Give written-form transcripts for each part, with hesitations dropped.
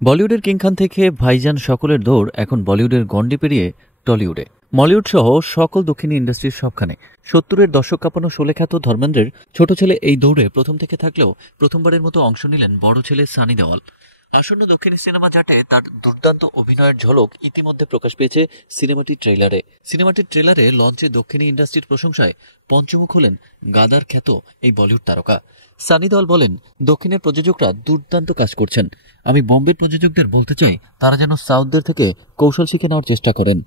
বলিউডের কিং খান থেকে ভাইজান সকলের দৌড় এখন বলিউডের গণ্ডি পেরিয়ে টলিউডে। মলিউড সহ সকল দক্ষিণী ইন্ডাস্ট্রির সবখানে 70-এর দশক কাঁপানো শোলেখ্যাত ধর্মেন্দ্রের ছোট ছেলে এই দৌড়ে প্রথম থেকে থাকলেও প্রথমবারের মতো অংশ নিলেন বড় ছেলে সানি দেওয়াল। আসন্ন দক্ষিণী সিনেমা জাটে তার দুর্দান্ত অভিনয়ের ঝলক ইতিমধ্যে প্রকাশ পেয়েছে সিনেমাটির ট্রেলারে লঞ্চে দক্ষিণী ইন্ডাস্ট্রির প্রশংসায় পঞ্চমুখ হলেন গাদার খ্যাত এই বলিউড তারকা। সানি দেওয়াল বলেন, দক্ষিণের প্রযোজকরা দুর্দান্ত কাজ করছেন। আমি বম্বের প্রযোজকদের বলতে চাই তারা যেন সাউথদের থেকে কৌশল শিখে নেওয়ার চেষ্টা করেন।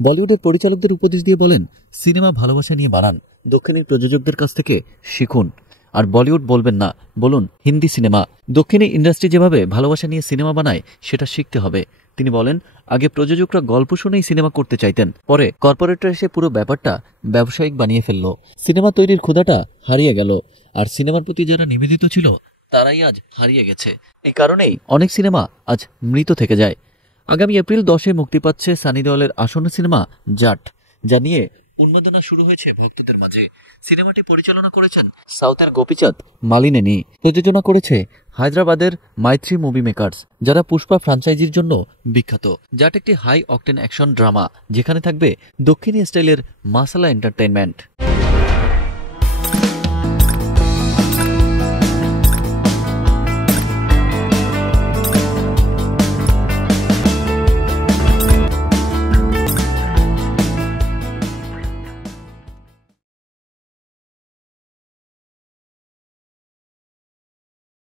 বলিউডের পরিচালকদের উপদেশ দিয়ে বলেন, সিনেমা ভালোবাসা নিয়ে বানান, দক্ষিণের প্রযোজকদের কাছ থেকে শিখুন। আর বলিউড বলবেন না, বলুন হিন্দি সিনেমা। দক্ষিণী ইন্ডাস্ট্রি যেভাবে ভালোবাসা নিয়ে সিনেমা বানায় সেটা শিখতে হবে। তিনি বলেন, আগে প্রযোজকরা গল্প শুনেই সিনেমা করতে চাইতেন, পরে কর্পোরেটরা এসে পুরো ব্যাপারটা ব্যবসায়িক বানিয়ে ফেলল। সিনেমা তৈরির ক্ষুধাটা হারিয়ে গেল, আর সিনেমার প্রতি যারা নিবেদিত ছিল তারাই আজ হারিয়ে গেছে। এই কারণেই অনেক সিনেমা আজ মৃত থেকে যায়। আগামী এপ্রিল 10-এ মুক্তি পাচ্ছে সানি দেওয়ালের আসন্ন সিনেমা জাট, যা নিয়ে উন্মাদনা শুরু হয়েছে ভক্তদের মাঝে। সিনেমাটি পরিচালনা করেছেন সাউথের গোপীচাঁদ মালিনেনি, প্রযোজনা করেছে হায়দ্রাবাদের মাইত্রী মুভি মেকার্স, যারা পুষ্পা ফ্রাঞ্চাইজির জন্য বিখ্যাত। জাট একটি হাই অকটেন অ্যাকশন ড্রামা, যেখানে থাকবে দক্ষিণী স্টাইলের মাসালা এন্টারটেইনমেন্ট।